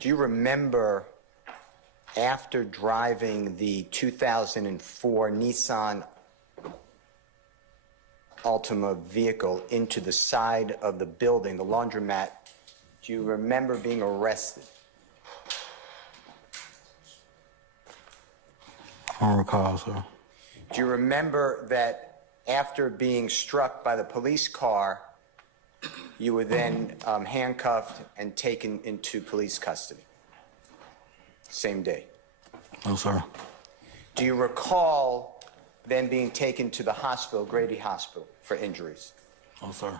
Do you remember, after driving the 2004 Nissan Altima vehicle into the side of the building, the laundromat, do you remember being arrested? I don't recall, sir. Do you remember that after being struck by the police car, you were then handcuffed and taken into police custody? Same day. No, sir. Do you recall then being taken to the hospital, Grady Hospital, for injuries? No, sir.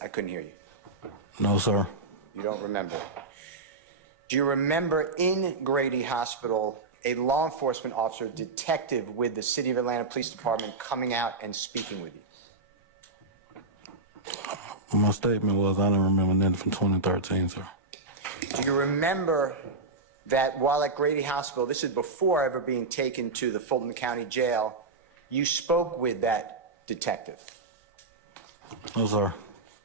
I couldn't hear you. No, sir. You don't remember. Do you remember in Grady Hospital a law enforcement officer, detective with the City of Atlanta Police Department coming out and speaking with you? My statement was I don't remember nothing from 2013, sir. Do you remember that while at Grady Hospital, this is before ever being taken to the Fulton County Jail, you spoke with that detective? No, sir.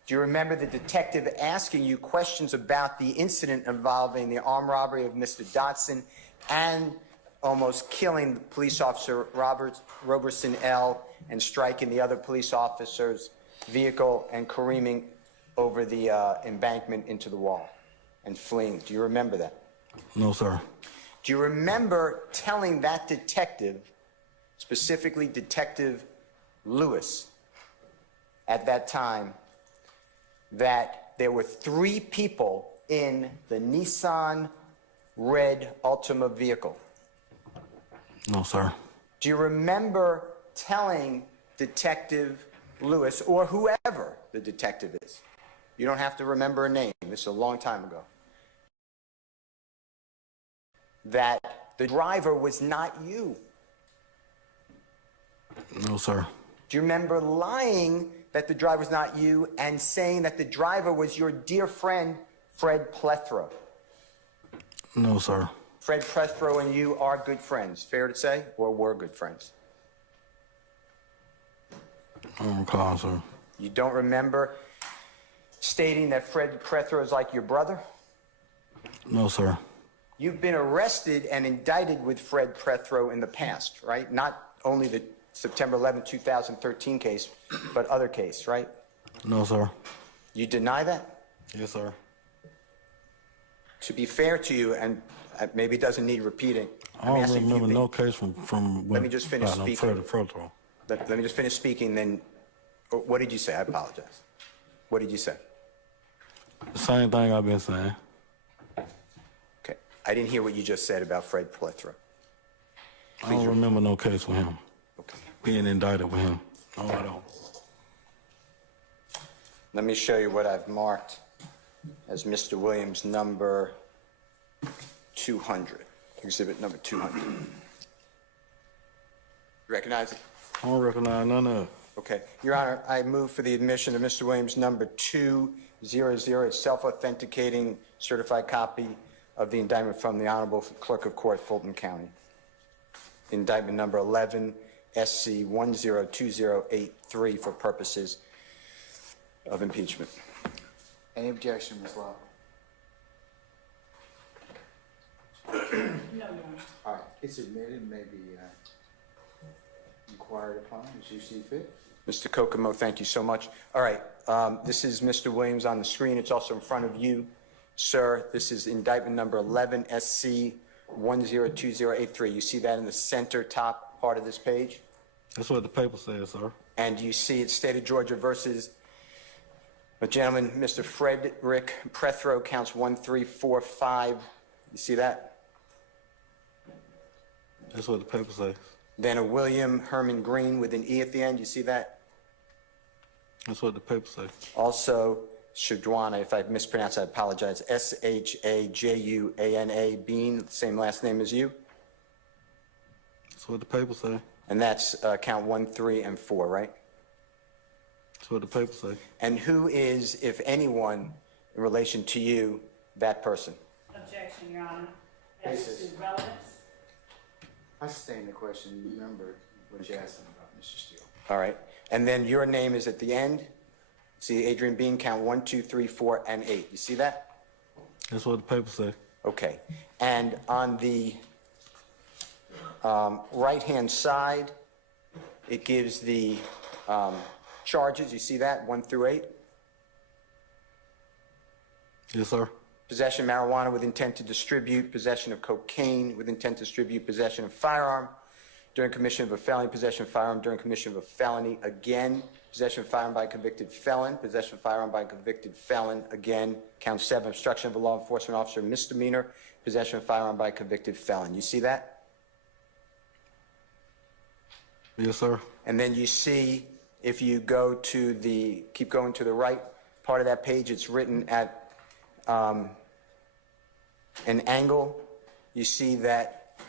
Do you remember the detective asking you questions about the incident involving the armed robbery of Mr. Dotson and almost killing police officer Roberson-El and striking the other police officer's vehicle and careening over the embankment into the wall and fleeing? Do you remember that? No, sir. Do you remember telling that detective, specifically Detective Lewis, at that time, that there were 3 people in the Nissan red Altima vehicle? No, sir. Do you remember telling Detective Lewis, or whoever the detective is, you don't have to remember a name, this is a long time ago, that the driver was not you? No, sir. Do you remember lying that the driver was not you and saying that the driver was your dear friend, Fred Prothro? No, sir. Fred Prothro and you are good friends, fair to say, or were good friends? I don't recall, sir. You don't remember stating that Fred Prothro is like your brother? No, sir. You've been arrested and indicted with Fred Prothro in the past, right? Not only the September 11, 2013 case, but other case, right? No, sir. You deny that? Yes, sir. To be fair to you, and maybe it doesn't need repeating. I don't remember no case from when. Let me just finish speaking. Fred Prothro. Let me just finish speaking, then. What did you say? I apologize. What did you say? The same thing I've been saying. Okay. I didn't hear what you just said about Fred Prothro. I don't remember no case with him. Okay. Being indicted with him. No, I don't. Let me show you what I've marked as Mr. Williams number 200, exhibit number 200. Recognize it? I don't recognize none of it. Okay. Your Honor, I move for the admission of Mr. Williams number 200, a self-authenticating certified copy of the indictment from the Honorable Clerk of Court, Fulton County. Indictment number 11, SC 102083 for purposes of impeachment. Any objection, Ms. Law? No, Your Honor. All right, it's admitted and may be inquired upon as you see fit. Mr. Kokomo, thank you so much. All right, this is Mr. Williams on the screen. It's also in front of you, sir. This is indictment number 11, SC 102083. You see that in the center top part of this page? That's what the paper says, sir. And you see it's State of Georgia versus a gentleman, Mr. Frederick Prothro, counts 1, 3, 4, 5. You see that? That's what the paper says. Then a William Herman Green with an E at the end. You see that? That's what the paper says. Also, Shadwana, if I mispronounced, I apologize. Shajuana, Bean, same last name as you. That's what the paper says. And that's count 1, 3, and 4, right? That's what the paper says. And who is, if anyone, in relation to you, that person? Objection, Your Honor. As Basis. to relevance. I sustain the question. You remember what you asked him about, Mr. Steele. All right. And then your name is at the end. See Adrian Bean, count 1, 2, 3, 4, and 8. You see that? That's what the papers say. Okay. And on the right-hand side, it gives the charges. You see that, 1 through 8? Yes, sir. Possession of marijuana with intent to distribute, possession of cocaine with intent to distribute, possession of firearm during commission of a felony, possession of firearm during commission of a felony, again, possession of firearm by a convicted felon, possession of firearm by a convicted felon, again, count 7, obstruction of a law enforcement officer, misdemeanor, possession of firearm by a convicted felon. You see that? Yes, sir. And then you see, if you go to the, keep going to the right part of that page, it's written at an angle. You see that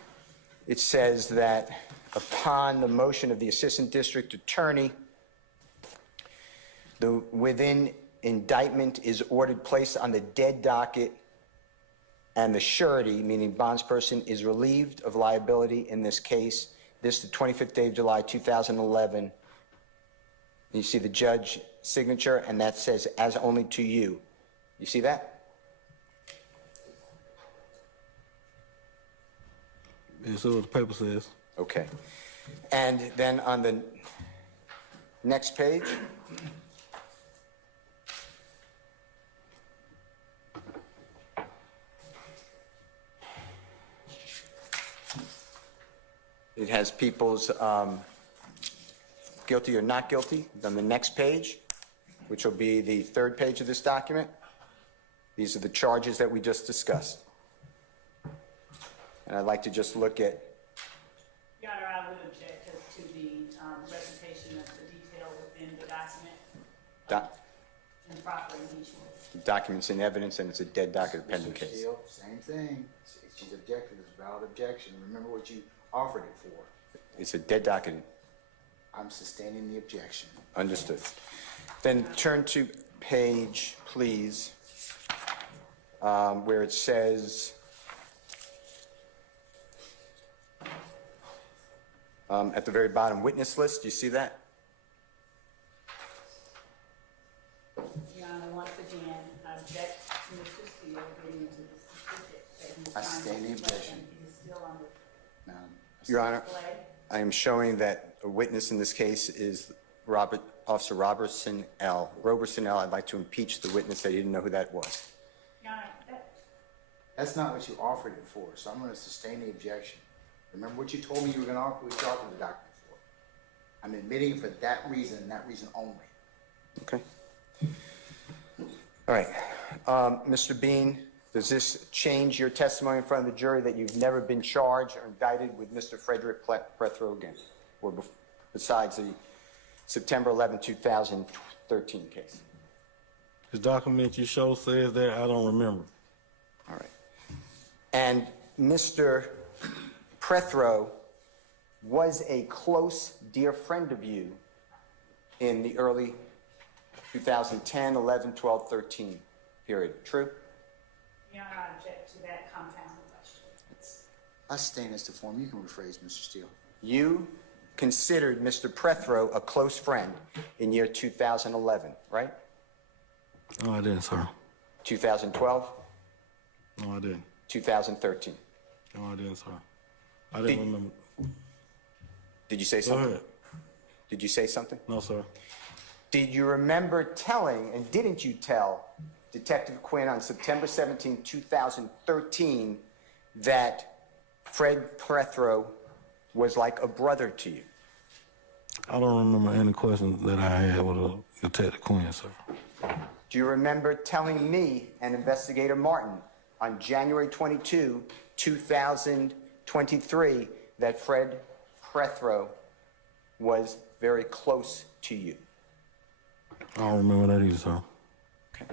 it says that upon the motion of the assistant district attorney, the within indictment is ordered placed on the dead docket, and the surety, meaning bondsperson, is relieved of liability in this case. This the 25th day of July 2011. You see the judge signature, and that says as only to you. You see that? Yes, sir, what the paper says. Okay. And then on the next page, it has people's guilty or not guilty. On the next page, which will be the 3rd page of this document, these are the charges that we just discussed. And I'd like to just look at. Your Honor, I would object as to the recitation of the detail within the document. And proper impeachment. Documents in evidence, and it's a dead docket pending Mr. case. Steele, same thing. She's objected, it's a valid objection. Remember what you offered it for. It's a dead docket. I'm sustaining the objection. Understood. Then turn to page, please, where it says, at the very bottom, witness list. Do you see that? Your Honor, once again, I object to Mr. Steele getting into the specific that he's I trying to sustain the explain. objection. He is still on the Now, Your Honor, play. I am showing that a witness in this case is Officer Roberson-El. I'd like to impeach the witness that he didn't know who that was. Your Honor, that's not what you offered it for, so I'm going to sustain the objection. Remember what you told me you were going to offer, what you offered the document for. I'm admitting it for that reason and that reason only. Okay. All right. Mr. Bean, does this change your testimony in front of the jury that you've never been charged or indicted with Mr. Derrick Prothro again, or besides the September 11, 2013 case? The document you show says that. I don't remember. All right. And Mr. Prothro was a close, dear friend of you in the early 2010, 11, 12, 13 period. True? Your Honor, I object to that compound question. I sustain as to form. You can rephrase, Mr. Steele. You considered Mr. Prothro a close friend in year 2011, right? No, I didn't, sir. 2012, No, I didn't. 2013. No, I didn't, sir. I didn't remember. Did you say Go something? ahead. Did you say something? No, sir. Did you remember telling, and didn't you tell, Detective Quinn on September 17, 2013, that Fred Prothro was like a brother to you? I don't remember any questions that I had with Detective Quinn, sir. Do you remember telling me and Investigator Martin on January 22, 2023, that Fred Prothro was very close to you? I don't remember that either, sir. Okay.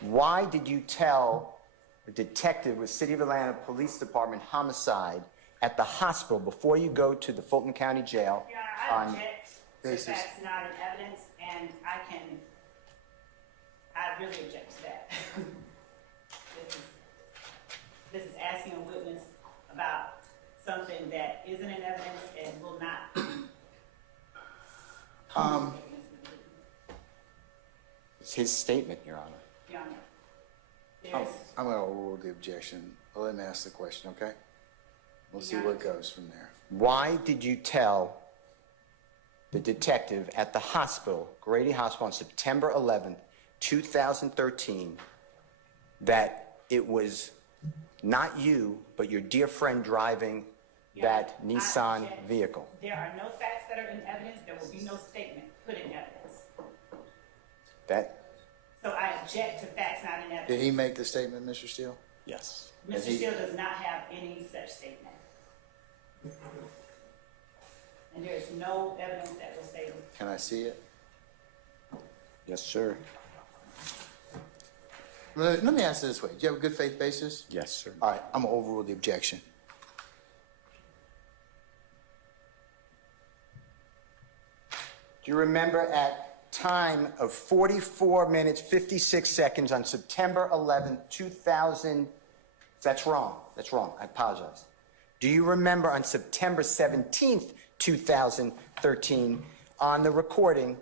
Why did you tell a detective with City of Atlanta Police Department homicide at the hospital before you go to the Fulton County Jail? Your Honor, I on object basis? that that's not in evidence, and I really object to that. This is asking a witness about something that isn't in evidence and will not. It's his statement, Your Honor. Your Honor. I'm There's, I'm gonna overrule the objection. I'll let him ask the question, okay? We'll see where it goes from there. Why did you tell the detective at the hospital, Grady Hospital, on September 11th, 2013, that it was not you, but your dear friend driving that Your Honor, I Nissan object. vehicle? There are no facts that are in evidence. There will be no statement put in evidence. That, So I object to facts not in Did evidence. he make the statement, Mr. Steele? yes. Mr. he- Steele does not have any such statement. And there is no evidence that will say Can I see it? Yes, sir. Let me ask it this way. Do you have a good faith basis? Yes, sir. All right, I'm gonna overrule the objection. Do you remember at time of 44 minutes, 56 seconds on September 11th, 2000, that's wrong. That's wrong. I apologize. Do you remember on September 17th, 2013, on the recording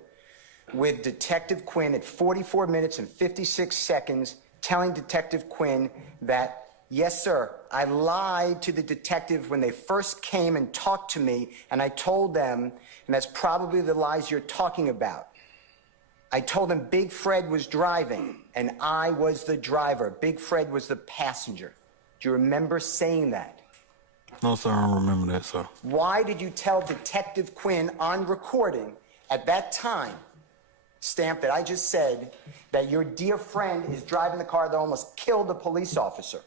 with Detective Quinn at 44 minutes and 56 seconds, telling Detective Quinn that, yes, sir, I lied to the detective when they first came and talked to me, and I told them, and that's probably the lies you're talking about. I told them Big Fred was driving, and I was the driver. Big Fred was the passenger. Do you remember saying that? No, sir, I don't remember that, sir. Why did you tell Detective Quinn on recording at that time, stamp that I just said, that your dear friend is driving the car that almost killed a police officer?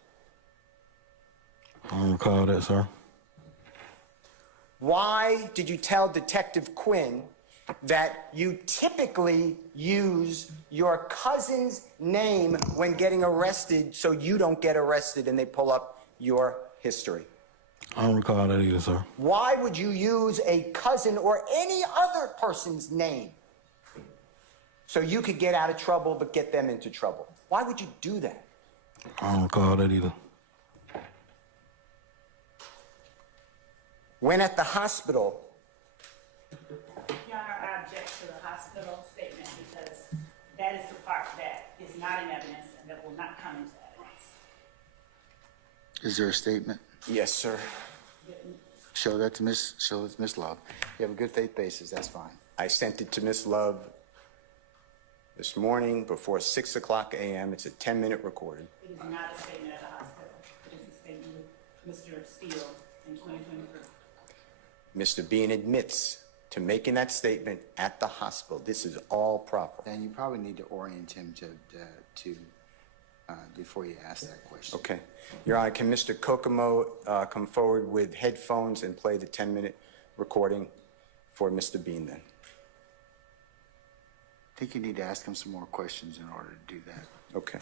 I don't recall that, sir. Why did you tell Detective Quinn that you typically use your cousin's name when getting arrested so you don't get arrested and they pull up your history? I don't recall that either, sir. Why would you use a cousin or any other person's name so you could get out of trouble but get them into trouble? Why would you do that? I don't recall that either. When at the hospital, Your Honor, I object to the hospital statement because that is the part that is not in evidence and that will not come into evidence. Is there a statement? yes, sir. Show that to Miss Love. You have a good faith basis, that's fine. I sent it to Miss Love this morning before 6 o'clock a.m. It's a 10-minute recording. It is not a statement at the hospital. It is a statement with Mr. Steele in 2023. Mr. Bean admits to making that statement at the hospital. This is all proper. And you probably need to orient him to before you ask that question. Okay. Your Honor, can Mr. Kokomo come forward with headphones and play the 10-minute recording for Mr. Bean then? I think you need to ask him some more questions in order to do that. Okay.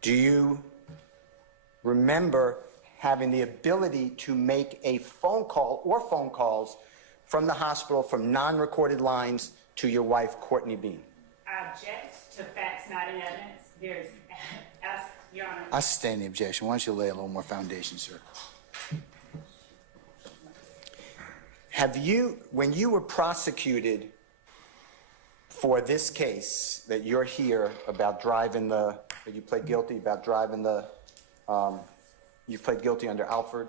Do you remember having the ability to make a phone call or phone calls from the hospital from non-recorded lines to your wife, Courtney Bean? I object to facts not in evidence. There is, Your Honor. I sustain the objection. Why don't you lay a little more foundation, sir? Have you, when you were prosecuted for this case that you're here about driving the, that you pled guilty about driving the, you pled guilty under Alford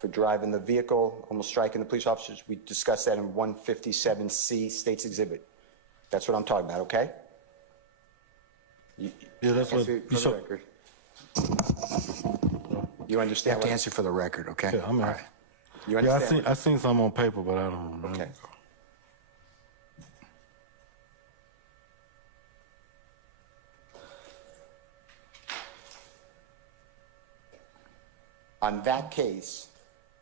for driving the vehicle, almost striking the police officers. We discussed that in 157C, State's Exhibit. That's what I'm talking about, okay? Yeah, that's what Answer you for the saw. record. You You understand have to what? answer for the record, okay? Yeah, I'm All all right. You Yeah, understand? I seen some on paper, but I don't remember. Okay. On that case,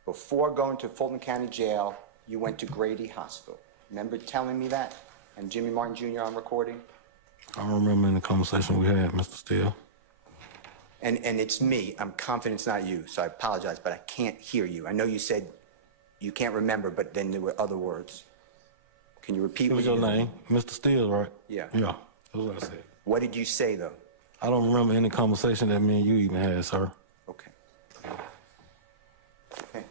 before going to Fulton County Jail, you went to Grady Hospital. Remember telling me that? And Jimmy Martin Jr. on recording? I don't remember in the conversation we had, Mr. Steele. And it's me. I'm confident it's not you, so I apologize, but I can't hear you. I know you said you can't remember, but then there were other words. Can you repeat What was your name? Mr. Steele, right? Yeah. Yeah, that's what I said. What did you say, though? I don't remember any conversation that me and you even had, sir. Okay. Okay.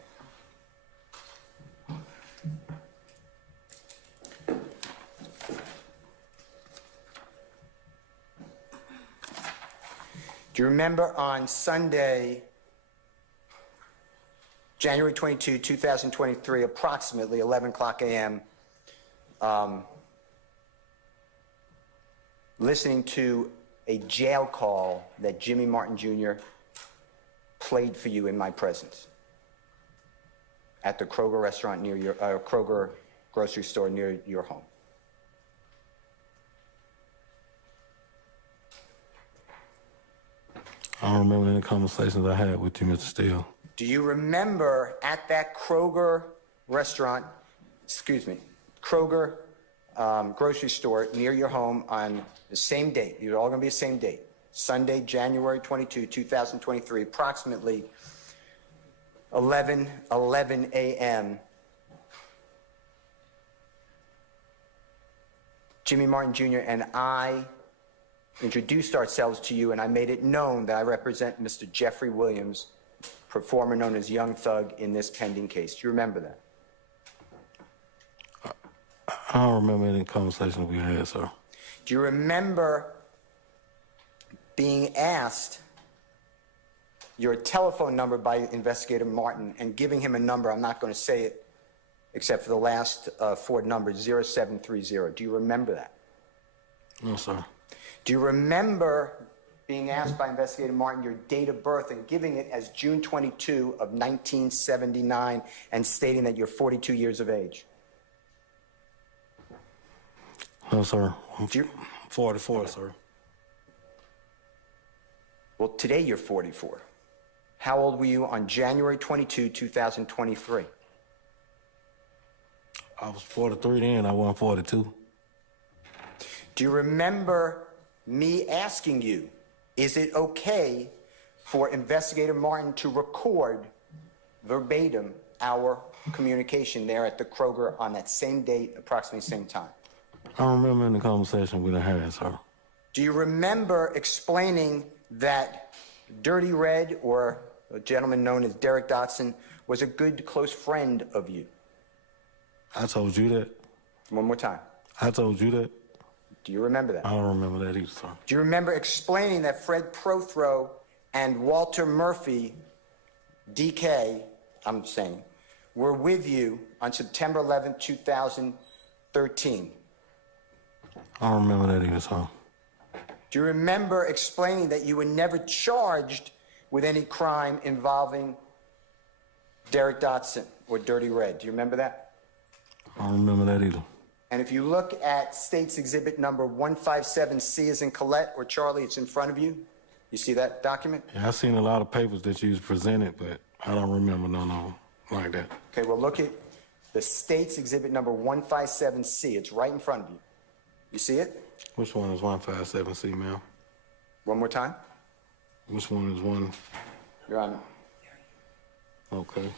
Do you remember on Sunday, January 22, 2023, approximately 11 o'clock a.m., listening to a jail call that Jimmy Martin Jr. played for you in my presence at the Kroger restaurant near your, Kroger grocery store near your home? I don't remember any conversations I had with you, Mr. Steele. Do you remember at that Kroger restaurant, Kroger grocery store near your home on the same date? You're all going to be the same date. Sunday, January 22, 2023, approximately 11 a.m. Jimmy Martin Jr. and I introduced ourselves to you, and I made it known that I represent Mr. Jeffery Williams, performer known as Young Thug, in this pending case. Do you remember that? I don't remember any conversations we had, sir. Do you remember being asked your telephone number by Investigator Martin and giving him a number? I'm not going to say it except for the last four numbers, 0730. Do you remember that? No, sir. Do you remember being asked by Investigator Martin your date of birth and giving it as June 22 of 1979 and stating that you're 42 years of age? No, sir. I'm Do you- 44, sir. Well, today you're 44. How old were you on January 22, 2023? I was 43 then. I wasn't 42. Do you remember me asking you, is it okay for Investigator Martin to record verbatim our communication there at the Kroger on that same date, approximately same time? I don't remember any conversation we had, sir. Do you remember explaining that Dirty Red, or a gentleman known as Derrick Dotson, was a good close friend of you? I told you that. One more time. I told you that. Do you remember that? I don't remember that either, sir. Do you remember explaining that Fred Prothro and Walter Murphy, DK, I'm saying, were with you on September 11, 2013? I don't remember that either, sir. Do you remember explaining that you were never charged with any crime involving Derrick Dotson or Dirty Red? Do you remember that? I don't remember that either. And if you look at State's Exhibit number 157C as in Colette or Charlie, it's in front of you. You see that document? Yeah, I've seen a lot of papers that you presented, but I don't remember none of them like that. Okay, well, look at the State's Exhibit number 157C. It's right in front of you. You see it? Which one is 157C, ma'am? One more time. Which one is one? Your Honor. Okay. Want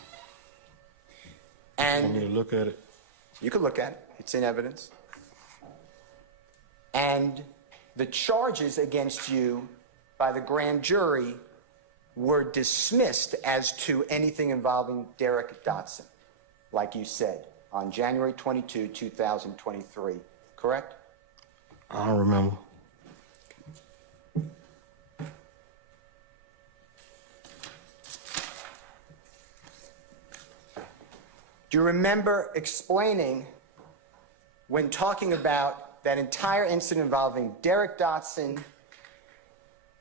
me And to look at it? you can look at it. It's in evidence. And the charges against you by the grand jury were dismissed as to anything involving Derrick Dotson, like you said, on January 22, 2023, correct? I don't remember. Do you remember explaining, when talking about that entire incident involving Derrick Dotson,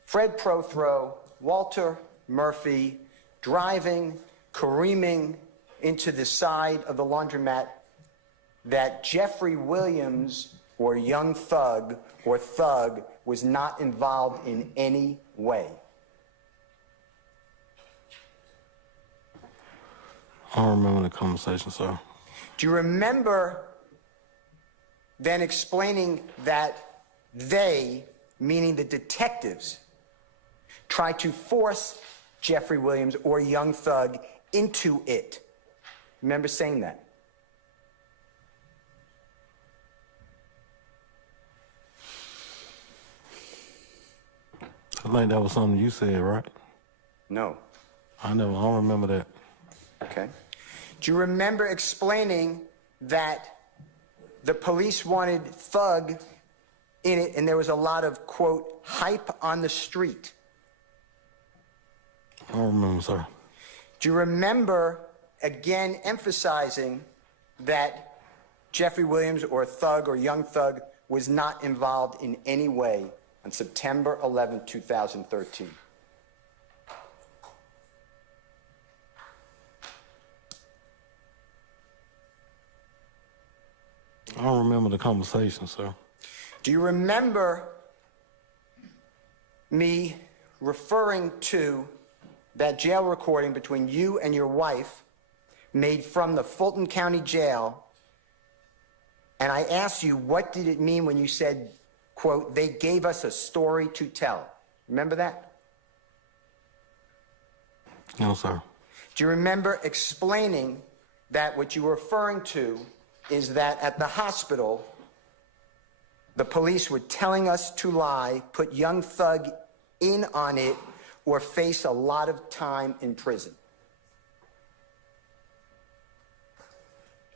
Fred Prothro, Walter Murphy, driving, careening into the side of the laundromat, that Jeffery Williams, or Young Thug, or Thug, was not involved in any way? I don't remember the conversation, sir. Do you remember then explaining that they, meaning the detectives, tried to force Jeffery Williams or Young Thug into it? Remember saying that? I think that was something you said, right? No. I don't remember that. Okay. Do you remember explaining that the police wanted Thug in it and there was a lot of, quote, hype on the street I don't remember, sir. Do you remember, again, emphasizing that Jeffery Williams or Thug or Young Thug was not involved in any way on September 11, 2013? I don't remember the conversation, sir. Do you remember me referring to that jail recording between you and your wife made from the Fulton County Jail? And I asked you, what did it mean when you said, quote, they gave us a story to tell? Remember that? No, sir. Do you remember explaining that what you were referring to is that at the hospital, the police were telling us to lie, put Young Thug in on it, or face a lot of time in prison?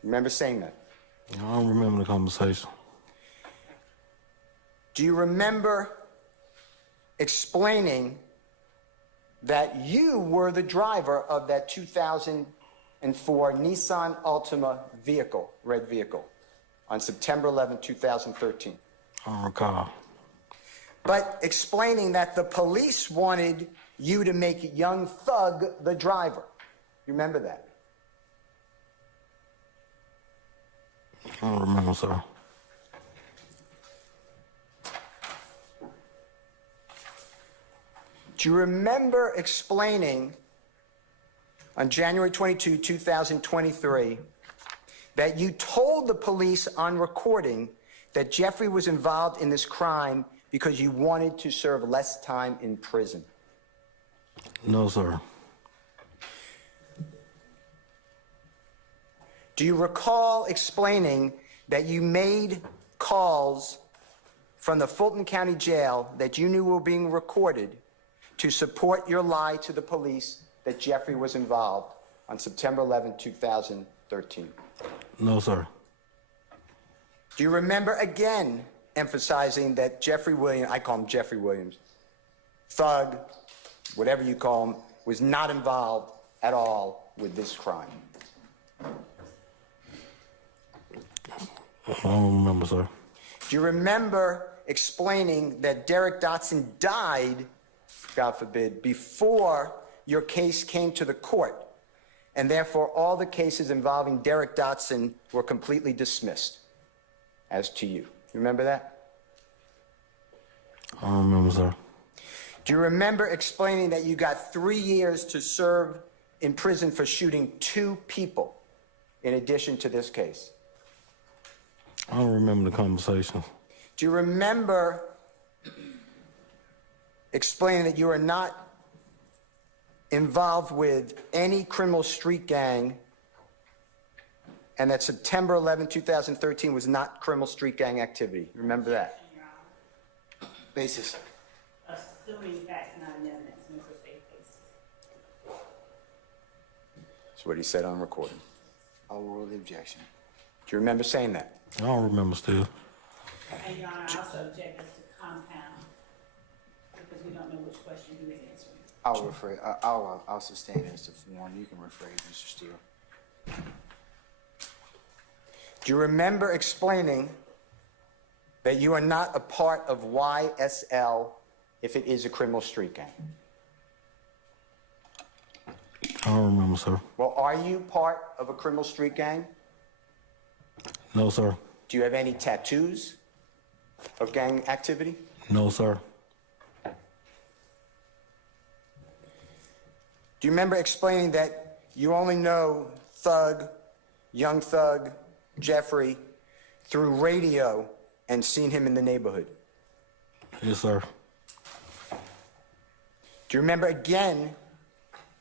Remember saying that? I don't remember the conversation. Do you remember explaining that you were the driver of that 2004 Nissan Altima vehicle, red vehicle, on September 11, 2013? I don't recall. But explaining that the police wanted you to make Young Thug the driver. You remember that? I don't remember, sir. Do you remember explaining on January 22, 2023, that you told the police on recording that Jeffery was involved in this crime because you wanted to serve less time in prison? No, sir. Do you recall explaining that you made calls from the Fulton County Jail that you knew were being recorded to support your lie to the police that Jeffery was involved on September 11, 2013? No, sir. Do you remember again emphasizing that Jeffery Williams, I call him Jeffery Williams, Thug, whatever you call him, was not involved at all with this crime? I don't remember, sir. Do you remember explaining that Derrick Dotson died, God forbid, before your case came to the court, and therefore all the cases involving Derrick Dotson were completely dismissed as to you? You remember that? I don't remember, sir. Do you remember explaining that you got 3 years to serve in prison for shooting 2 people in addition to this case? I don't remember the conversation. Do you remember explaining that you are not involved with any criminal street gang and that September 11, 2013 was not criminal street gang activity? Remember that? Your Honor. Basis. Assuming facts not in evidence, mental state basis. That's what he said on recording. I'll rule the objection. Do you remember saying that? I don't remember still. And Your Honor, I also object as to compound, because we don't know which question you were answering. I'll sustain it as to one. You can rephrase, Mr. Steele. Do you remember explaining that you are not a part of YSL if it is a criminal street gang? I don't remember, sir. Well, are you part of a criminal street gang? No, sir. Do you have any tattoos of gang activity? No, sir. Do you remember explaining that you only know Thug, Young Thug, Jeffery through radio and seen him in the neighborhood? Yes, sir. Do you remember again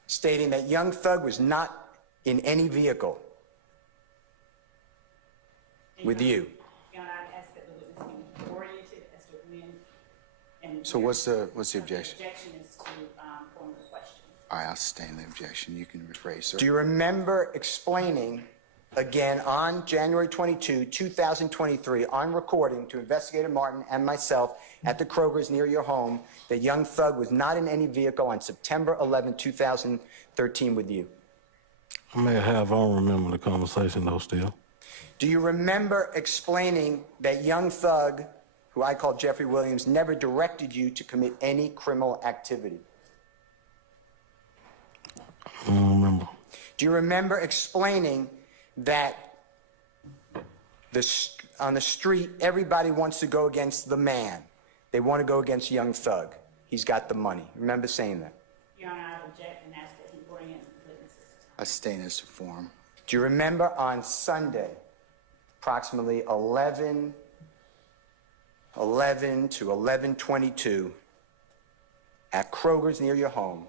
stating that Young Thug was not in any vehicle with you? Your Honor, I ask that the witness be oriented as to when and. So what's the objection? The objection is to form the question. All right, I'll sustain the objection. You can rephrase, sir. Do you remember explaining again on January 22, 2023, on recording to Investigator Martin and myself at the Kroger's near your home that young thug was not in any vehicle on September 11, 2013 with you? I may have, I don't remember the conversation though still. Do you remember explaining that young thug, who I call Jeffery Williams, never directed you to commit any criminal activity? I don't remember. Do you remember explaining that on the street, everybody wants to go against the man? They want to go against young thug. He's got the money. Remember saying that? Your Honor, I object and ask that he bring in witnesses. I stain as to form. Do you remember on Sunday, approximately 11 to 11:22, at Kroger's near your home,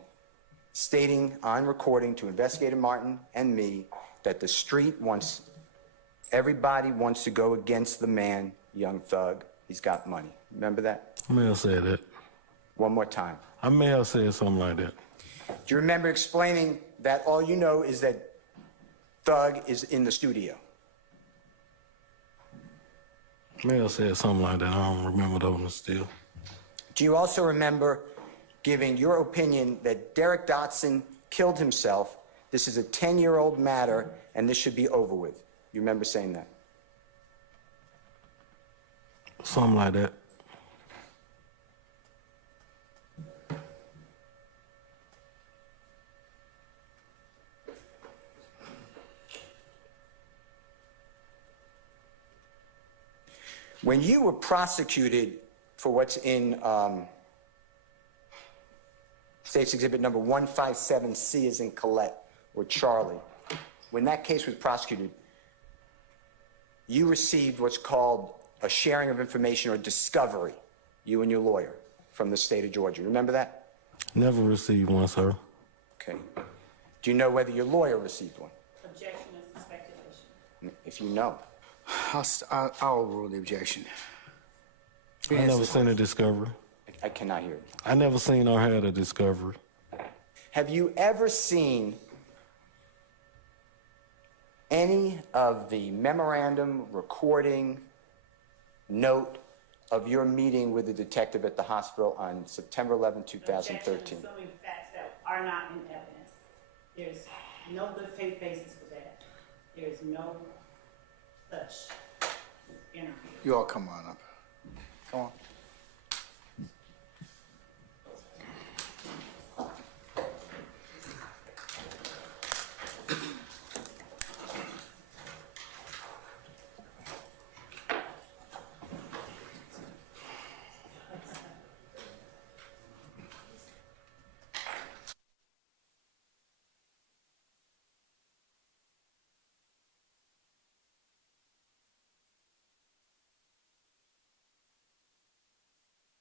stating on recording to Investigator Martin and me that the street wants, everybody wants to go against the man, young thug. He's got money. Remember that? I may have said that. One more time. I may have said something like that. Do you remember explaining that all you know is that thug is in the studio? I may have said something like that. I don't remember those still. Do you also remember giving your opinion that Derrick Dotson killed himself? This is a 10-year-old matter, and this should be over with. You remember saying that? Something like that. When you were prosecuted for what's in State's Exhibit number 157C as in Colette or Charlie, when that case was prosecuted, you received what's called a sharing of information or discovery, you and your lawyer, from the state of Georgia. Remember that? Never received one, sir. Okay. Do you know whether your lawyer received one? Objection is speculation. If you know. I'll overrule the objection. I never seen a discovery. I cannot hear it. I never seen or had a discovery. Have you ever seen any of the memorandum, recording, note of your meeting with the detective at the hospital on September 11, 2013? Objection, assuming facts that are not in evidence. There's no good faith basis for that. There's no such interview. You all come on up. Come on.